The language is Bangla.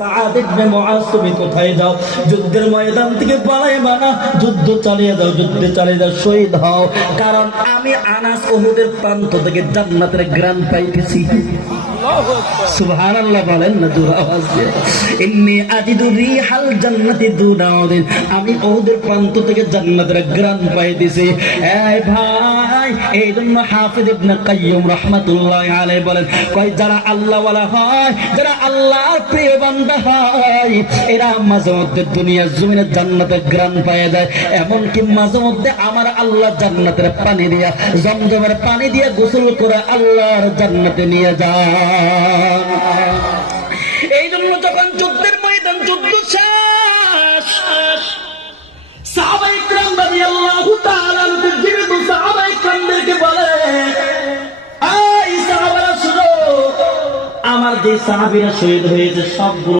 সাআদ ইবনে মুআজ তুমি কোথায় যাও? যুদ্ধের ময়দান থেকে পালাইবা না, যুদ্ধ চালিয়ে যাও, যুদ্ধে চালিয়ে যাও, শহীদ হও। কারণ আমি আনাস উহুদের প্রান্ত থেকে জান্নাতের গ্রাম পাইতেছি। সুবহানাল্লাহ বলেন না জোরে আওয়াজ দিয়ে। ইন্নী আজিদু রিহাল জান্নাতি দুনাউদিন, আমি উহুদের প্রান্ত থেকে জান্নাতের গ্রাম পাইতেছি। এই ভাই, এই জন্য হাফিজ ইবনে কাইয়্যিম রাহমাতুল্লাহি আলাইহি বলেন, কই যারা আল্লাহ ওয়ালা হয়, যারা আল্লাহর প্রিয় বান্দা হয়, এরা মাঝে মধ্যে দুনিয়ার জমিনে জান্নাতের গ্রাম পায় যায়। এমনকি মাঝে মধ্যে আমার আল্লাহ জান্নাতের পানি দিয়া, জমজমের পানি দিয়া গোসল করে আল্লাহর জান্নাতে নিয়ে যায়। এই জন্য যখন যুদ্ধের ময়দান, যুদ্ধ শেষ, সাহাবায়ে কেরাম রাদিয়াল্লাহু তাআলা আনহুদের জীবিত সাহাবায়ে কেরামদেরকে বলে, এই সাহাবারা শুনো, আমার যে সাহাবীরা শহীদ হয়েছে সবগুলো